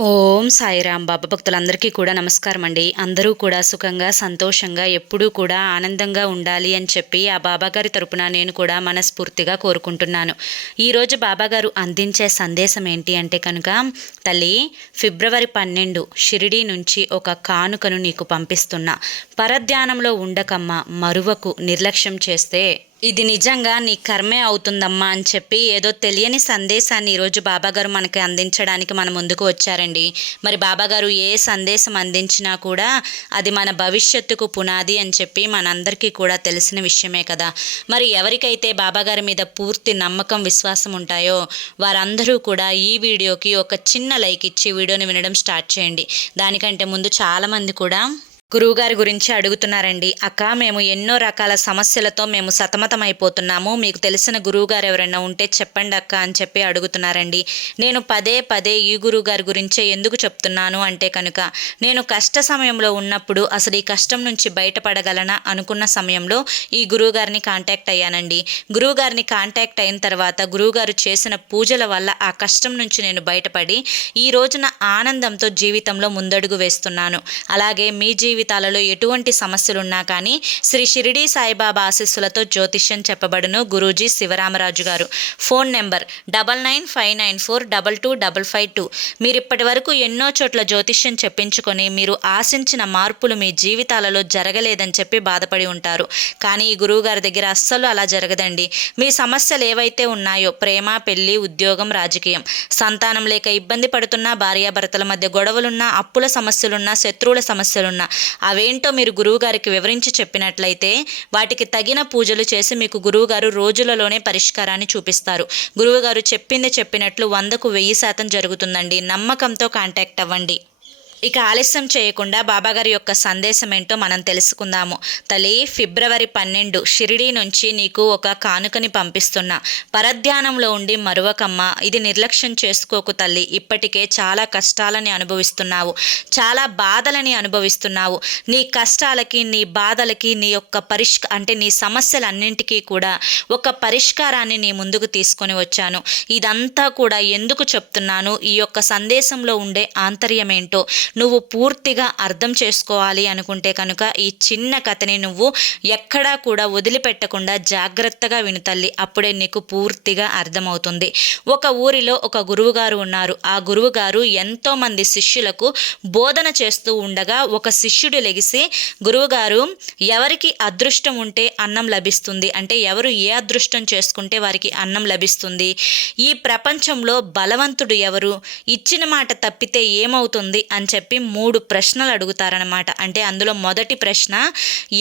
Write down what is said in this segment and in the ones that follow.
ఓం సాయిరాం. బాబా భక్తులందరికీ కూడా నమస్కారం అండి. అందరూ కూడా సుఖంగా సంతోషంగా ఎప్పుడూ కూడా ఆనందంగా ఉండాలి అని చెప్పి ఆ బాబాగారి తరపున నేను కూడా మనస్ఫూర్తిగా కోరుకుంటున్నాను. ఈరోజు బాబాగారు అందించే సందేశం ఏంటి అంటే కనుక, తల్లి, ఫిబ్రవరి 12 షిరిడీ నుంచి ఒక కానుకను నీకు పంపిస్తున్నా. పరధ్యానంలో ఉండకమ్మ, మరువకు, నిర్లక్ష్యం చేస్తే ఇది నిజంగా నీ కర్మే అవుతుందమ్మా అని చెప్పి ఏదో తెలియని సందేశాన్ని ఈరోజు బాబాగారు మనకి అందించడానికి మన ముందుకు వచ్చారండి. మరి బాబాగారు ఏ సందేశం అందించినా కూడా అది మన భవిష్యత్తుకు పునాది అని చెప్పి మనందరికీ కూడా తెలిసిన విషయమే కదా. మరి ఎవరికైతే బాబాగారి మీద పూర్తి నమ్మకం, విశ్వాసం ఉంటాయో వారందరూ కూడా ఈ వీడియోకి ఒక చిన్న లైక్ ఇచ్చి వీడియోని వినడం స్టార్ట్ చేయండి. దానికంటే ముందు చాలామంది కూడా గురువుగారి గురించి అడుగుతున్నారండి. అక్క, మేము ఎన్నో రకాల సమస్యలతో మేము సతమతమైపోతున్నాము, మీకు తెలిసిన గురువుగారు ఎవరైనా ఉంటే చెప్పండి అక్క అని చెప్పి అడుగుతున్నారండి. నేను పదే పదే ఈ గురువుగారి గురించే ఎందుకు చెప్తున్నాను అంటే కనుక, నేను కష్ట సమయంలో ఉన్నప్పుడు అసలు ఈ కష్టం నుంచి బయటపడగలనా అనుకున్న సమయంలో ఈ గురువుగారిని కాంటాక్ట్ అయ్యానండి. గురువుగారిని కాంటాక్ట్ అయిన తర్వాత గురువుగారు చేసిన పూజల వల్ల ఆ కష్టం నుంచి నేను బయటపడి ఈ రోజున ఆనందంతో జీవితంలో ముందడుగు వేస్తున్నాను. అలాగే మీ జీవితాలలో ఎటువంటి సమస్యలున్నా కానీ శ్రీ షిరిడీ సాయిబాబా ఆశీస్సులతో జ్యోతిష్యం చెప్పబడును. గురూజీ శివరామరాజు గారు. Phone number 9959422552. మీరు ఇప్పటి వరకు ఎన్నో చోట్ల జ్యోతిష్యం చెప్పించుకొని మీరు ఆశించిన మార్పులు మీ జీవితాలలో జరగలేదని చెప్పి బాధపడి ఉంటారు. కానీ ఈ గురువుగారి దగ్గర అస్సలు అలా జరగదండి. మీ సమస్యలు ఏవైతే ఉన్నాయో, ప్రేమ, పెళ్లి, ఉద్యోగం, రాజకీయం, సంతానం లేక ఇబ్బంది పడుతున్నా, భార్యాభర్తల మధ్య గొడవలున్నా, అప్పుల సమస్యలున్నా, శత్రువుల సమస్యలున్నా, అవేంటో మీరు గురువుగారికి వివరించి చెప్పినట్లయితే వాటికి తగిన పూజలు చేసి మీకు గురువుగారు రోజులలోనే పరిష్కారాన్ని చూపిస్తారు. గురువుగారు చెప్పింది చెప్పినట్లు 100కు 1000% జరుగుతుందండి. నమ్మకంతో కాంటాక్ట్ అవ్వండి. ఇక ఆలస్యం చేయకుండా బాబాగారి యొక్క సందేశం ఏంటో మనం తెలుసుకుందాము. తల్లి, ఫిబ్రవరి 12 షిరిడీ నుంచి నీకు ఒక కానుకని పంపిస్తున్నా. పరధ్యానంలో ఉండి మరువకమ్మ, ఇది నిర్లక్ష్యం చేసుకోకు తల్లి. ఇప్పటికే చాలా కష్టాలని అనుభవిస్తున్నావు, చాలా బాధలని అనుభవిస్తున్నావు. నీ కష్టాలకి, నీ బాధలకి నీ యొక్క నీ సమస్యలన్నింటికీ కూడా ఒక పరిష్కారాన్ని నీ ముందుకు తీసుకొని వచ్చాను. ఇదంతా కూడా ఎందుకు చెప్తున్నాను, ఈ యొక్క సందేశంలో ఉండే ఆంతర్యం ఏంటో నువ్వు పూర్తిగా అర్థం చేసుకోవాలి అనుకుంటే కనుక ఈ చిన్న కథని నువ్వు ఎక్కడా కూడా వదిలిపెట్టకుండా జాగ్రత్తగా విను తల్లి. అప్పుడే నీకు పూర్తిగా అర్థమవుతుంది. ఒక ఊరిలో ఒక గురువుగారు ఉన్నారు. ఆ గురువుగారు ఎంతోమంది శిష్యులకు బోధన చేస్తూ ఉండగా ఒక శిష్యుడు లెగిసి, గురువుగారు, ఎవరికి అదృష్టం ఉంటే అన్నం లభిస్తుంది, అంటే ఎవరు ఏ అదృష్టం చేసుకుంటే వారికి అన్నం లభిస్తుంది, ఈ ప్రపంచంలో బలవంతుడు ఎవరు, ఇచ్చిన మాట తప్పితే ఏమవుతుంది అని చెప్పి 3 ప్రశ్నలు అడుగుతారనమాట. అంటే అందులో మొదటి ప్రశ్న,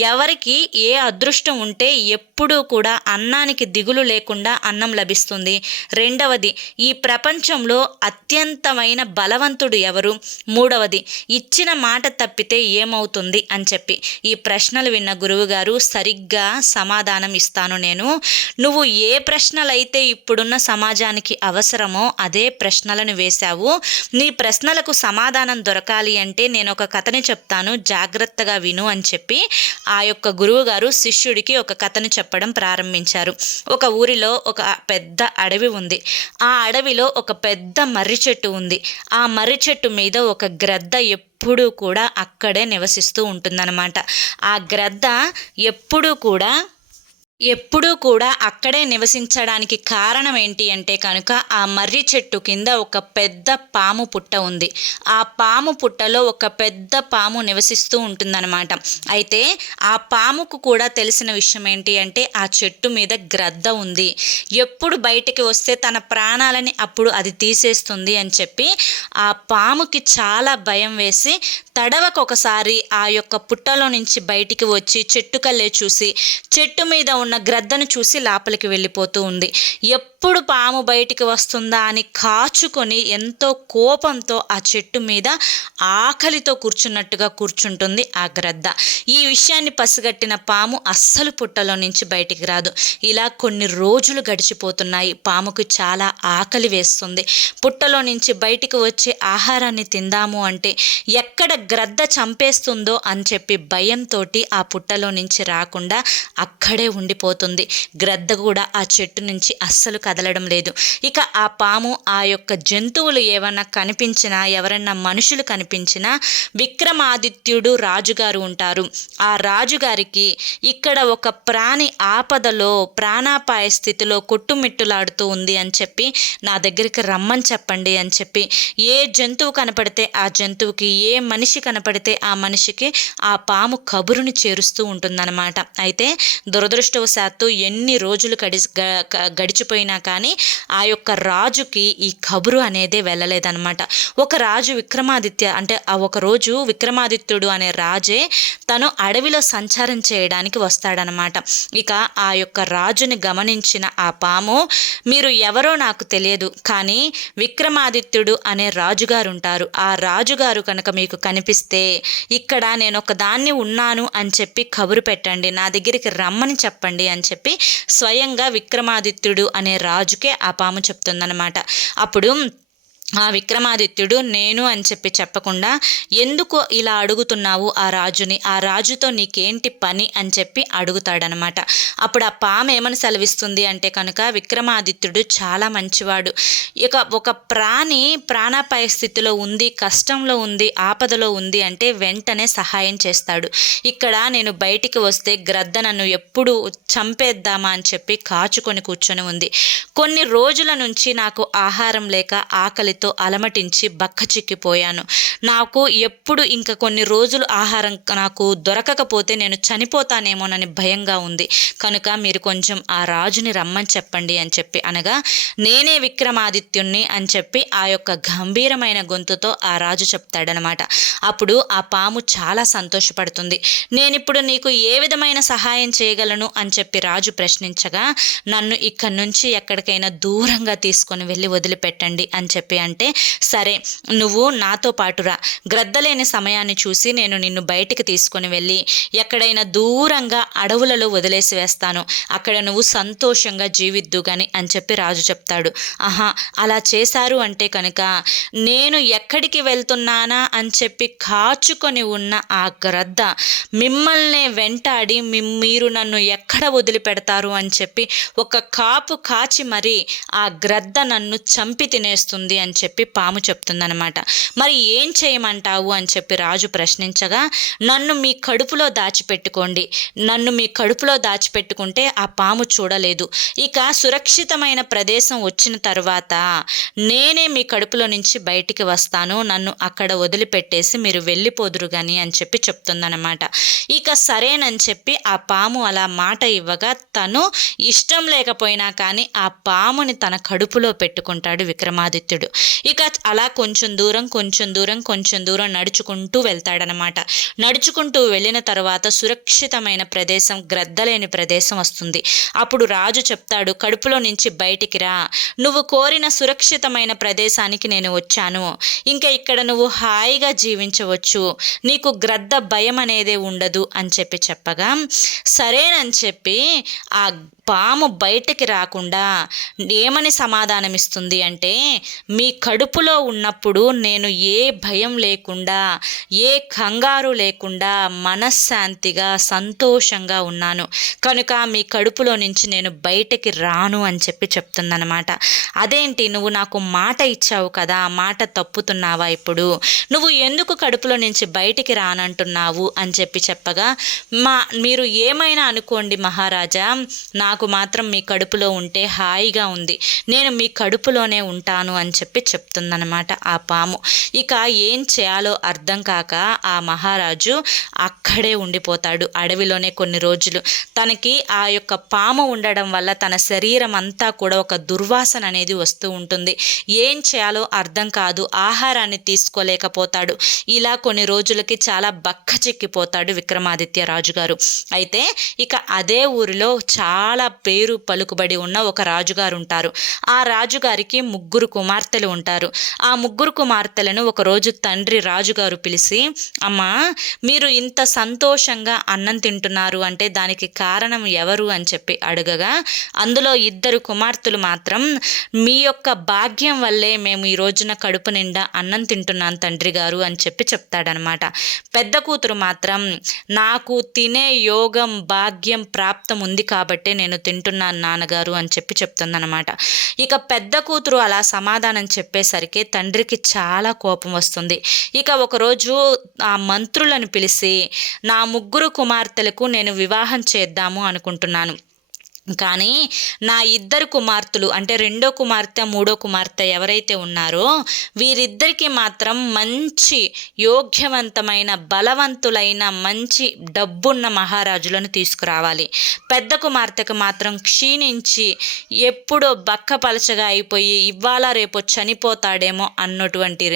ఎవరికి ఏ అదృష్టం ఉంటే ఎప్పుడూ కూడా అన్నానికి దిగులు లేకుండా అన్నం లభిస్తుంది. రెండవది, ఈ ప్రపంచంలో అత్యంతమైన బలవంతుడు ఎవరు. మూడవది, ఇచ్చిన మాట తప్పితే ఏమవుతుంది అని చెప్పి. ఈ ప్రశ్నలు విన్న గురువుగారు, సరిగ్గా సమాధానం ఇస్తాను నేను. నువ్వు ఏ ప్రశ్నలైతే ఇప్పుడున్న సమాజానికి అవసరమో అదే ప్రశ్నలను వేశావు. నీ ప్రశ్నలకు సమాధానం దొరకాలి అంటే నేను ఒక కథని చెప్తాను, జాగ్రత్తగా విను అని చెప్పి ఆ యొక్క గురువు గారు శిష్యుడికి ఒక కథను చెప్పడం ప్రారంభించారు. ఒక ఊరిలో ఒక పెద్ద అడవి ఉంది. ఆ అడవిలో ఒక పెద్ద మర్రి చెట్టు ఉంది. ఆ మర్రి చెట్టు మీద ఒక గ్రద్ద ఎప్పుడూ కూడా అక్కడే నివసిస్తూ ఉంటుందన్నమాట. ఆ గ్రద్ద ఎప్పుడూ కూడా అక్కడే నివసించడానికి కారణం ఏంటి అంటే కనుక, ఆ మర్రి చెట్టు కింద ఒక పెద్ద పాము పుట్ట ఉంది. ఆ పాము పుట్టలో ఒక పెద్ద పాము నివసిస్తూ ఉంటుందన్నమాట. అయితే ఆ పాముకు కూడా తెలిసిన విషయం ఏంటి అంటే, ఆ చెట్టు మీద గ్రద్ద ఉంది, ఎప్పుడు బయటికి వస్తే తన ప్రాణాలని అప్పుడు అది తీసేస్తుంది అని చెప్పి ఆ పాముకి చాలా భయం వేసి తడవకొకసారి ఆ యొక్క పుట్టలో నుంచి బయటికి వచ్చి చెట్టు కల్లే చూసి చెట్టు మీద ఉన్న గ్రద్దను చూసి లోపలికి వెళ్ళిపోతూ ఉంది. ఎప్పుడు పాము బయటికి వస్తుందా అని కాచుకొని ఎంతో కోపంతో ఆ చెట్టు మీద ఆకలితో కూర్చున్నట్టుగా కూర్చుంటుంది ఆ గ్రద్ద. ఈ విషయాన్ని పసిగట్టిన పాము అస్సలు పుట్టలో నుంచి బయటికి రాదు. ఇలా కొన్ని రోజులు గడిచిపోతున్నాయి. పాముకు చాలా ఆకలి వేస్తుంది. పుట్టలో నుంచి బయటికి వచ్చే ఆహారాన్ని తిందాము అంటే ఎక్కడ గ్రద్ద చంపేస్తుందో అని చెప్పి భయంతో ఆ పుట్టలో నుంచి రాకుండా అక్కడే ఉండిపోతుంది. గ్రద్ద కూడా ఆ చెట్టు నుంచి అస్సలు కదలడం లేదు. ఇక ఆ పాము ఆ యొక్క జంతువులు ఏమన్నా కనిపించినా, ఎవరన్నా మనుషులు కనిపించినా, విక్రమాదిత్యుడు రాజుగారు ఉంటారు, ఆ రాజుగారికి ఇక్కడ ఒక ప్రాణి ఆపదలో ప్రాణాపాయ స్థితిలో కొట్టుమిట్టులాడుతూ ఉంది అని చెప్పి నా దగ్గరికి రమ్మని చెప్పండి అని చెప్పి, ఏ జంతువు కనపడితే ఆ జంతువుకి, ఏ మనిషి కనపడితే ఆ మనిషికి ఆ పాము కబురుని చేరుస్తూ ఉంటుందన్నమాట. అయితే దురదృష్టవశాత్తు ఎన్ని రోజులు గడిచిపోయినా కానీ ఆ యొక్క రాజుకి ఈ కబురు అనేది వెళ్ళలేదన్నమాట. ఒక రాజు విక్రమాదిత్య అంటే ఆ ఒక రోజు విక్రమాదిత్యుడు అనే రాజే తను అడవిలో సంచారం చేయడానికి వస్తాడనమాట. ఇక ఆ యొక్క రాజుని గమనించిన ఆ పాము, మీరు ఎవరో నాకు తెలియదు, కానీ విక్రమాదిత్యుడు అనే రాజుగారు ఉంటారు, ఆ రాజుగారు కనుక మీకు కనిపిస్తే ఇక్కడ నేను ఒక దాన్ని ఉన్నాను అని చెప్పి కబురు పెట్టండి, నా దగ్గరికి రమ్మని చెప్పండి అని చెప్పి స్వయంగా విక్రమాదిత్యుడు అనే రాజుకే ఆ పాము చెప్తుందన్నమాట. అప్పుడు ఆ విక్రమాదిత్యుడు నేను అని చెప్పి చెప్పకుండా, ఎందుకు ఇలా అడుగుతున్నావు ఆ రాజుని, ఆ రాజుతో నీకేంటి పని అని చెప్పి అడుగుతాడనమాట. అప్పుడు ఆ పాము ఏమని సెలవిస్తుంది అంటే కనుక, విక్రమాదిత్యుడు చాలా మంచివాడు, ఇక ఒక ప్రాణి ప్రాణాపాయ స్థితిలో ఉంది, కష్టంలో ఉంది, ఆపదలో ఉంది అంటే వెంటనే సహాయం చేస్తాడు. ఇక్కడ నేను బయటికి వస్తే గ్రద్ద నన్ను ఎప్పుడు చంపేద్దామా అని చెప్పి కాచుకొని కూర్చొని ఉంది. కొన్ని రోజుల నుంచి నాకు ఆహారం లేక ఆకలి అలమటించి బక్కచిక్కిపోయాను. నాకు ఎప్పుడు ఇంకా కొన్ని రోజులు ఆహారం నాకు దొరకకపోతే నేను చనిపోతానేమోనని భయంగా ఉంది, కనుక మీరు కొంచెం ఆ రాజుని రమ్మని చెప్పండి అని చెప్పి అనగా, నేనే విక్రమాదిత్యుణ్ణి అని చెప్పి ఆ యొక్క గంభీరమైన గొంతుతో ఆ రాజు చెప్తాడనమాట. అప్పుడు ఆ పాము చాలా సంతోషపడుతుంది. నేనిప్పుడు నీకు ఏ విధమైన సహాయం చేయగలను అని చెప్పి రాజు ప్రశ్నించగా, నన్ను ఇక్కడి నుంచి ఎక్కడికైనా దూరంగా తీసుకొని వెళ్ళి వదిలిపెట్టండి అని చెప్పి అంటే, సరే నువ్వు నాతో పాటురా, గ్రద్దలేని సమయాన్ని చూసి నేను నిన్ను బయటికి తీసుకొని వెళ్ళి ఎక్కడైనా దూరంగా అడవులలో వదిలేసి వేస్తాను, అక్కడ నువ్వు సంతోషంగా జీవిద్దు గాని అని చెప్పి రాజు చెప్తాడు. ఆహా, అలా చేశారు అంటే కనుక నేను ఎక్కడికి వెళ్తున్నానా అని చెప్పి కాచుకొని ఉన్న ఆ గ్రద్ద మిమ్మల్ని వెంటాడి మీరు నన్ను ఎక్కడ వదిలిపెడతారు అని చెప్పి ఒక కాపు కాచి మరి ఆ గ్రద్ద నన్ను చంపి తినేస్తుంది అని చెప్పి పాము చెప్తుందనమాట. మరి ఏం చేయమంటావు అని చెప్పి రాజు ప్రశ్నించగా, నన్ను మీ కడుపులో దాచిపెట్టుకోండి, నన్ను మీ కడుపులో దాచిపెట్టుకుంటే ఆ పాము చూడలేదు, ఇక సురక్షితమైన ప్రదేశం వచ్చిన తర్వాత నేనే మీ కడుపులో నుంచి బయటికి వస్తాను, నన్ను అక్కడ వదిలిపెట్టేసి మీరు వెళ్ళిపోదురు కానీ అని చెప్పి చెప్తుందనమాట. ఇక సరేనని చెప్పి ఆ పాము అలా మాట ఇవ్వగా తను ఇష్టం లేకపోయినా కానీ ఆ పాముని తన కడుపులో పెట్టుకుంటాడు విక్రమాదిత్యుడు. ఇక అలా కొంచెం దూరం నడుచుకుంటూ వెళ్తాడనమాట. నడుచుకుంటూ వెళ్ళిన తర్వాత సురక్షితమైన ప్రదేశం, గ్రద్దలేని ప్రదేశం వస్తుంది. అప్పుడు రాజు చెప్తాడు, కడుపులో నుంచి బయటికి రా, నువ్వు కోరిన సురక్షితమైన ప్రదేశానికి నేను వచ్చాను, ఇంకా ఇక్కడ నువ్వు హాయిగా జీవించవచ్చు, నీకు గ్రద్ద భయం అనేదే ఉండదు అని చెప్పి చెప్పగా, సరేనని చెప్పి ఆ పాము బయటికి రాకుండా ఏమని సమాధానమిస్తుంది అంటే, మీ కడుపులో ఉన్నప్పుడు నేను ఏ భయం లేకుండా, ఏ కంగారు లేకుండా మనశ్శాంతిగా సంతోషంగా ఉన్నాను, కనుక మీ కడుపులో నుంచి నేను బయటికి రాను అని చెప్పి చెప్తుందనమాట. అదేంటి, నువ్వు నాకు మాట ఇచ్చావు కదా, మాట తప్పుతున్నావా ఇప్పుడు, నువ్వు ఎందుకు కడుపులో నుంచి బయటికి రానంటున్నావు అని చెప్పి చెప్పగా, మీరు ఏమైనా అనుకోండి మహారాజా, నాకు మాత్రం మీ కడుపులో ఉంటే హాయిగా ఉంది, నేను మీ కడుపులోనే ఉంటాను అని చెప్పి చెప్తుందనమాట ఆ పాము. ఇక ఏం చేయాలో అర్థం కాక ఆ మహారాజు అక్కడే ఉండిపోతాడు అడవిలోనే కొన్ని రోజులు. తనకి ఆ యొక్క పాము ఉండడం వల్ల తన శరీరం అంతా కూడా ఒక దుర్వాసన అనేది వస్తూ ఉంటుంది. ఏం చేయాలో అర్థం కాదు, ఆహారాన్ని తీసుకోలేకపోతాడు. ఇలా కొన్ని రోజులకి చాలా బక్కచిక్కిపోతాడు విక్రమాదిత్య రాజుగారు. అయితే ఇక అదే ఊరిలో చాలా పేరు పలుకుబడి ఉన్న ఒక రాజుగారు ఉంటారు. ఆ రాజుగారికి 3 కుమార్తెలు ఉంటారు. ఆ 3 కుమార్తెలను ఒకరోజు తండ్రి రాజుగారు పిలిచి, అమ్మా, మీరు ఇంత సంతోషంగా అన్నం తింటున్నారు అంటే దానికి కారణం ఎవరు అని చెప్పి అడగగా, అందులో 2 కుమార్తెలు మాత్రం, మీ యొక్క భాగ్యం వల్లే మేము ఈ రోజున కడుపు నిండా అన్నం తింటున్నాం తండ్రి గారు అని చెప్పి చెప్తాడనమాట. పెద్ద కూతురు మాత్రం, నాకు తినే యోగం భాగ్యం ప్రాప్తం ఉంది కాబట్టే నేను నేను తింటున్నాను నాన్నగారు అని చెప్పి చెప్తుందనమాట. ఇక పెద్ద కూతురు అలా సమాధానం చెప్పేసరికి తండ్రికి చాలా కోపం వస్తుంది. ఇక ఒకరోజు ఆ మంత్రులను పిలిచి, నా 3 కుమార్తెలకు నేను వివాహం చేద్దాము అనుకుంటున్నాను, కానీ నా 2 కుమార్తెలు అంటే 2వ కుమార్తె 3వ కుమార్తె ఎవరైతే ఉన్నారో వీరిద్దరికీ మాత్రం మంచి యోగ్యవంతమైన బలవంతులైన మంచి డబ్బున్న మహారాజులను తీసుకురావాలి. పెద్ద కుమార్తెకు మాత్రం క్షీణించి ఎప్పుడో బక్కపలచగా అయిపోయి ఇవాళ రేపు చనిపోతాడేమో అన్నటువంటి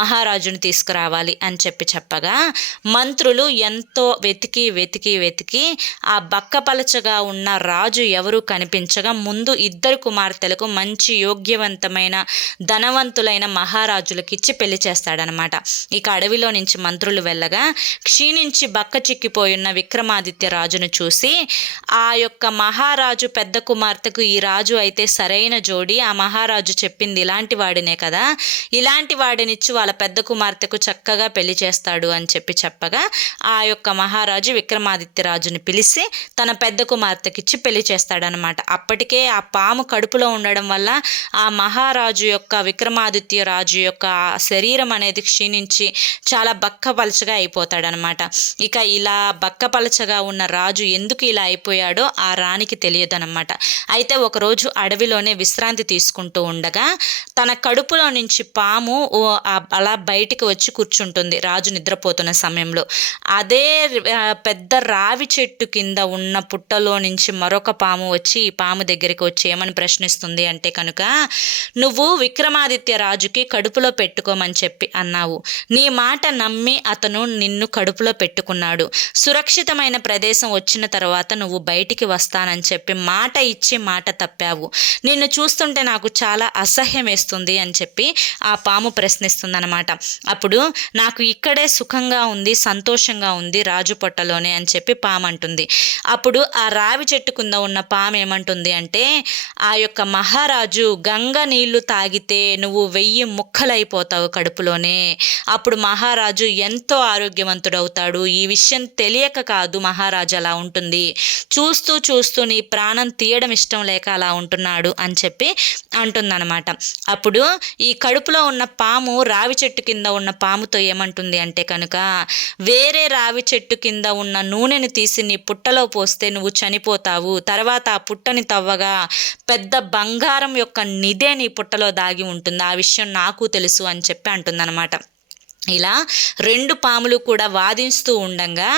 మహారాజును తీసుకురావాలి అని చెప్పగా మంత్రులు ఎంతో వెతికి వెతికి వెతికి ఆ బక్కపలచగా ఉన్న రాజు ఎవరు కనిపించగా ముందు 2 కుమార్తెలకు మంచి యోగ్యవంతమైన ధనవంతులైన మహారాజులకు ఇచ్చి పెళ్లి చేస్తాడనమాట. ఇక అడవిలో నుంచి మంత్రులు వెళ్ళగా క్షీణించి బక్క చిక్కిపోయున్న విక్రమాదిత్య రాజును చూసి, ఆ యొక్క మహారాజు పెద్ద కుమార్తెకు ఈ రాజు అయితే సరైన జోడి, ఆ మహారాజు చెప్పింది ఇలాంటి వాడినే కదా, ఇలాంటి వాడినిచ్చి వాళ్ళ పెద్ద కుమార్తెకు చక్కగా పెళ్లి చేస్తాడు అని చెప్పగా ఆ యొక్క మహారాజు విక్రమాదిత్య రాజుని పిలిచి తన పెద్ద కుమార్తెకిచ్చి పెళ్లి చేస్తాడనమాట. అప్పటికే ఆ పాము కడుపులో ఉండడం వల్ల ఆ మహారాజు యొక్క విక్రమాదిత్య రాజు యొక్క శరీరం అనేది క్షీణించి చాలా బక్కపలచగా అయిపోతాడనమాట. ఇక ఇలా బక్కపలచగా ఉన్న రాజు ఎందుకు ఇలా అయిపోయాడో ఆ రాణికి తెలియదనమాట. అయితే ఒకరోజు అడవిలోనే విశ్రాంతి తీసుకుంటూ ఉండగా తన కడుపులో నుంచి పాము అలా బయటికి వచ్చి కూర్చుంటుంది రాజు నిద్రపోతున్న సమయంలో. అదే పెద్ద రావి చెట్టు కింద ఉన్న పుట్టలో నుంచి మరొక పాము వచ్చి ఈ పాము దగ్గరికి వచ్చి ఏమని ప్రశ్నిస్తుంది అంటే కనుక, నువ్వు విక్రమాదిత్య రాజుకి కడుపులో పెట్టుకోమని చెప్పి అన్నావు, నీ మాట నమ్మి అతను నిన్ను కడుపులో పెట్టుకున్నాడు, సురక్షితమైన ప్రదేశం వచ్చిన తర్వాత నువ్వు బయటికి వస్తానని చెప్పి మాట ఇచ్చి మాట తప్పావు, నిన్ను చూస్తుంటే నాకు చాలా అసహ్యం వేస్తుంది అని చెప్పి ఆ పాము ప్రశ్నిస్తుందన్నమాట. అప్పుడు నాకు ఇక్కడే సుఖంగా ఉంది, సంతోషంగా ఉంది రాజు పొట్టలోనే అని చెప్పి పాము అంటుంది. అప్పుడు ఆ రావి చెట్టు కింద ఉన్న పాము ఏమంటుంది అంటే, ఆ యొక్క మహారాజు గంగ నీళ్లు తాగితే నువ్వు 1000 ముక్కలైపోతావు కడుపులోనే, అప్పుడు మహారాజు ఎంతో ఆరోగ్యవంతుడవుతాడు, ఈ విషయం తెలియక కాదు మహారాజు అలా ఉంటుంది, చూస్తూ చూస్తూ నీ ప్రాణం తీయడం ఇష్టం లేక అలా ఉంటున్నాడు అని చెప్పి అంటుందన్నమాట. అప్పుడు ఈ కడుపులో ఉన్న పాము రావి చెట్టు కింద ఉన్న పాముతో ఏమంటుంది అంటే కనుక, వేరే రావి చెట్టు కింద ఉన్న నూనెని తీసి నీ పుట్టలో పోస్తే నువ్వు చనిపోతావు, తర్వాత ఆ పుట్టని తవ్వగా పెద్ద బంగారం యొక్క నిధే నీ పుట్టలో దాగి ఉంటుంది, ఆ విషయం నాకు తెలుసు అని చెప్పి అంటుందన్నమాట. ఇలా 2 పాములు కూడా వాదిస్తూ ఉండగా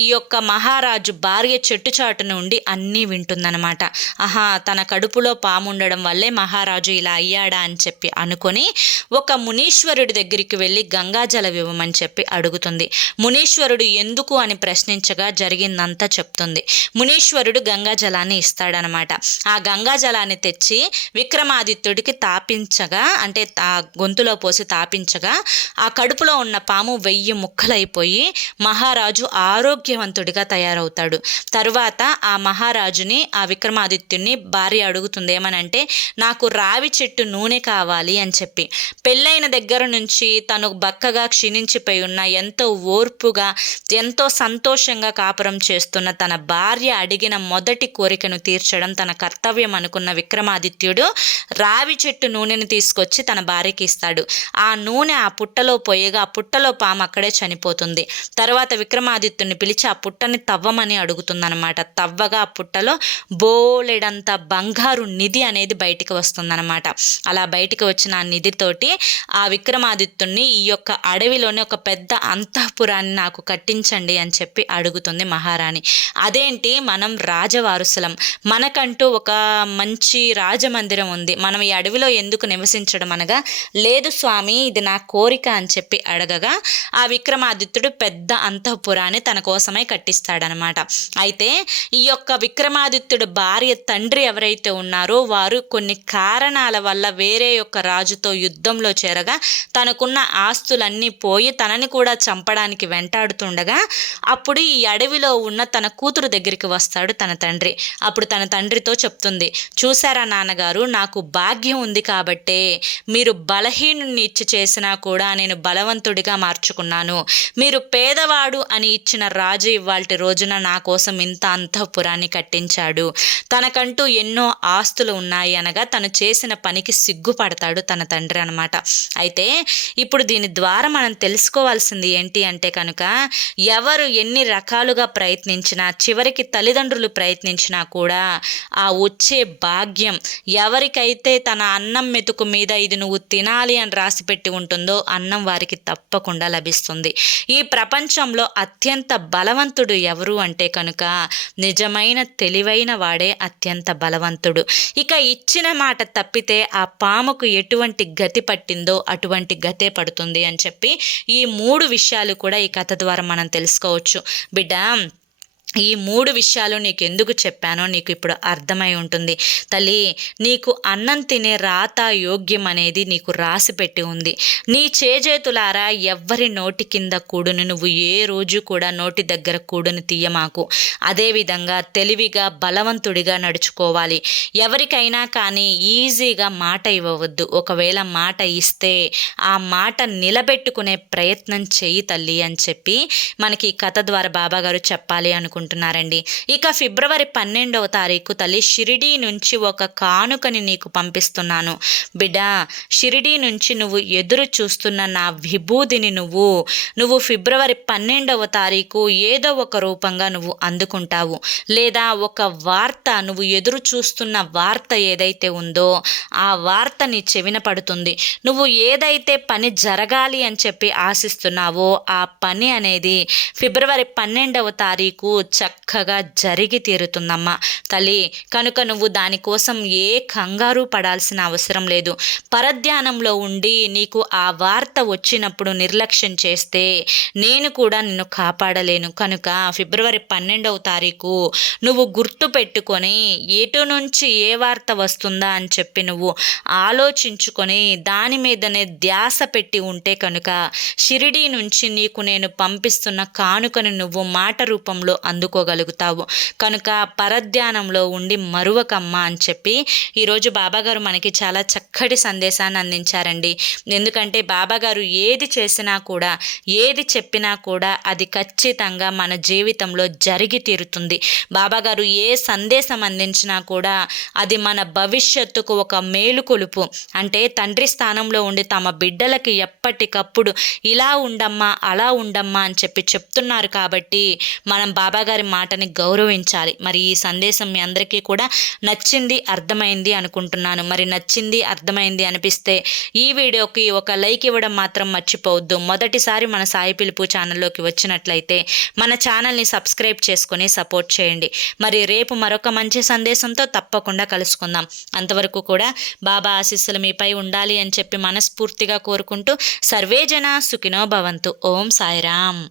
ఈ యొక్క మహారాజు భార్య చెట్టు చాటు నుండి అన్నీ వింటుందన్నమాట. ఆహా, తన కడుపులో పాము ఉండడం వల్లే మహారాజు ఇలా అయ్యాడా అని చెప్పి అనుకొని ఒక మునీశ్వరుడి దగ్గరికి వెళ్ళి గంగాజలం ఇవ్వమని చెప్పి అడుగుతుంది. మునీశ్వరుడు ఎందుకు అని ప్రశ్నించగా జరిగిందంతా చెప్తుంది. మునీశ్వరుడు గంగాజలాన్ని ఇస్తాడనమాట. ఆ గంగాజలాన్ని తెచ్చి విక్రమాదిత్యుడికి తాపించగా, అంటే ఆ గొంతులో పోసి తాపించగా ఆ కడుపులో ఉన్న పాము 1000 ముక్కలైపోయి మహారాజు ఆరోగ్యవంతుడిగా తయారవుతాడు. తరువాత ఆ మహారాజుని, ఆ విక్రమాదిత్యుని భార్య అడుగుతుంది ఏమనంటే, నాకు రావి చెట్టు నూనె కావాలి అని చెప్పి. పెళ్ళైన దగ్గర నుంచి తను బక్కగా క్షీణించిపోయి ఉన్న, ఎంతో ఓర్పుగా ఎంతో సంతోషంగా కాపురం చేస్తున్న తన భార్య అడిగిన మొదటి కోరికను తీర్చడం తన కర్తవ్యం అనుకున్న విక్రమాదిత్యుడు రావి చెట్టు నూనెని తీసుకొచ్చి తన భార్యకి ఇస్తాడు. ఆ నూనె ఆ పుట్టలో పోయగా ఆ పుట్టలో పాము అక్కడే చనిపోతుంది. తర్వాత విక్రమాదిత్యుని పిలిచి ఆ పుట్టని తవ్వమని అడుగుతుందనమాట. తవ్వగా ఆ పుట్టలో బోలెడంత బంగారు నిధి అనేది బయటికి వస్తుందన్నమాట. అలా బయటికి వచ్చిన ఆ నిధితోటి ఆ విక్రమాదిత్యుని ఈ యొక్క అడవిలోనే ఒక పెద్ద అంతఃపురాన్ని నాకు కట్టించండి అని చెప్పి అడుగుతుంది మహారాణి. అదేంటి, మనం రాజవారసులం, మనకంటూ ఒక మంచి రాజమందిరం ఉంది, మనం ఈ అడవిలో ఎందుకు నివసించడం అనగా, లేదు స్వామి ఇది నా కోరిక అని చెప్పి అడగగా ఆ విక్రమాదిత్యుడు పెద్ద అంతఃపురాన్ని తన కోసమై కట్టిస్తాడనమాట. అయితే ఈ యొక్క విక్రమాదిత్యుడు భార్య తండ్రి ఎవరైతే ఉన్నారో వారు కొన్ని కారణాల వల్ల వేరే యొక్క రాజుతో యుద్ధంలో చేరగా తనకున్న ఆస్తులన్నీ పోయి తనని కూడా చంపడానికి వెంటాడుతుండగా అప్పుడు ఈ అడవిలో ఉన్న తన కూతురు దగ్గరికి వస్తాడు తన తండ్రి. అప్పుడు తన తండ్రితో చెప్తుంది, చూసారా నాన్నగారు, నాకు భాగ్యం ఉంది కాబట్టే మీరు బలహీనుని ఇచ్చి చేసినా కూడా నేను బలవంతుని బలవంతుడిగా మార్చుకున్నాను. మీరు పేదవాడు అని ఇచ్చిన రాజు ఇవాల్టి రోజున నా కోసం ఇంత అంతఃపురాన్ని కట్టించాడు. తనకంటూ ఎన్నో ఆస్తులు ఉన్నాయి అనగా తను చేసిన పనికి సిగ్గుపడతాడు తన తండ్రి అనమాట. అయితే ఇప్పుడు దీని ద్వారా మనం తెలుసుకోవాల్సింది ఏంటి అంటే కనుక, ఎవరు ఎన్ని రకాలుగా ప్రయత్నించినా, చివరికి తల్లిదండ్రులు ప్రయత్నించినా కూడా ఆ వచ్చే భాగ్యం ఎవరికైతే తన అన్నం మెతుకు మీద ఇది నువ్వు తినాలి అని రాసిపెట్టి ఉంటుందో అన్నం వారికి తప్పకుండా లభిస్తుంది. ఈ ప్రపంచంలో అత్యంత బలవంతుడు ఎవరు అంటే కనుక నిజమైన తెలివైన వాడే అత్యంత బలవంతుడు. ఇక ఇచ్చిన మాట తప్పితే ఆ పాముకు ఎటువంటి గతి పట్టిందో అటువంటి గతే పడుతుంది అని చెప్పి ఈ 3 విషయాలు కూడా ఈ కథ ద్వారా మనం తెలుసుకోవచ్చు. బిడ్డ, ఈ 3 విషయాలు నీకు ఎందుకు చెప్పానో నీకు ఇప్పుడు అర్థమై ఉంటుంది. తల్లి, నీకు అన్నం తినే రాత యోగ్యం అనేది నీకు రాసి పెట్టి ఉంది. నీ చేజేతులారా ఎవ్వరి నోటి కింద కూడును నువ్వు ఏ రోజు కూడా నోటి దగ్గర కూడును తీయమాకు. అదేవిధంగా తెలివిగా బలవంతుడిగా నడుచుకోవాలి. ఎవరికైనా కానీ ఈజీగా మాట ఇవ్వవద్దు. ఒకవేళ మాట ఇస్తే ఆ మాట నిలబెట్టుకునే ప్రయత్నం చెయ్యి తల్లి అని చెప్పి మనకి ఈ కథ ద్వారా బాబాగారు చెప్పాలి అనుకుంటున్నారండి. ఇక ఫిబ్రవరి 12వ తారీఖు తల్లి, షిరిడీ నుంచి ఒక కానుకని నీకు పంపిస్తున్నాను. బిడ్డ, షిరిడీ నుంచి నువ్వు ఎదురు చూస్తున్న నా విభూదిని నువ్వు ఫిబ్రవరి 12వ తారీఖు ఏదో ఒక రూపంగా నువ్వు అందుకుంటావు. లేదా ఒక వార్త, నువ్వు ఎదురు చూస్తున్న వార్త ఏదైతే ఉందో ఆ వార్త నీ చెవిన పడుతుంది. నువ్వు ఏదైతే పని జరగాలి అని చెప్పి ఆశిస్తున్నావో ఆ పని అనేది ఫిబ్రవరి 12వ తారీఖు చక్కగా జరిగి తీరుతుందమ్మా తల్లి. కనుక నువ్వు దానికోసం ఏ కంగారు పడాల్సిన అవసరం లేదు. పరధ్యానంలో ఉండి నీకు ఆ వార్త వచ్చినప్పుడు నిర్లక్ష్యం చేస్తే నేను కూడా నిన్ను కాపాడలేను. కనుక ఫిబ్రవరి 12వ తారీఖు నువ్వు గుర్తు పెట్టుకొని ఎటు నుంచి ఏ వార్త వస్తుందా అని చెప్పి నువ్వు ఆలోచించుకొని దాని మీదనే ధ్యాస పెట్టి ఉంటే కనుక షిరిడీ నుంచి నీకు నేను పంపిస్తున్న కానుకను నువ్వు మాట రూపంలో అందుకోగలుగుతావు. కనుక పరధ్యానంలో ఉండి మరువకమ్మ అని చెప్పి ఈరోజు బాబాగారు మనకి చాలా చక్కటి సందేశాన్ని అందించారండి. ఎందుకంటే బాబాగారు ఏది చేసినా కూడా, ఏది చెప్పినా కూడా అది ఖచ్చితంగా మన జీవితంలో జరిగి తీరుతుంది. బాబాగారు ఏ సందేశం అందించినా కూడా అది మన భవిష్యత్తుకు ఒక మేలుకొలుపు. అంటే తండ్రి స్థానంలో ఉండి తమ బిడ్డలకి ఎప్పటికప్పుడు ఇలా ఉండమ్మా, అలా ఉండమ్మా అని చెప్పి చెప్తున్నారు. కాబట్టి మనం బాబాగారి మాటని గౌరవించాలి. మరి ఈ సందేశం మీ అందరికీ కూడా నచ్చింది, అర్థమైంది అనుకుంటున్నాను. మరి నచ్చింది, అర్థమైంది అనిపిస్తే ఈ వీడియోకి ఒక లైక్ ఇవ్వడం మాత్రం మర్చిపోవద్దు. మొదటిసారి మన సాయి పిలుపు ఛానల్లోకి వచ్చినట్లయితే మన ఛానల్ని సబ్స్క్రైబ్ చేసుకొని సపోర్ట్ చేయండి. మరి రేపు మరొక మంచి సందేశంతో తప్పకుండా కలుసుకుందాం. అంతవరకు కూడా బాబా ఆశీస్సులు మీపై ఉండాలి అని చెప్పి మనస్ఫూర్తిగా కోరుకుంటూ సర్వేజన సుఖినో భవంతు. ఓం సాయిరామ్.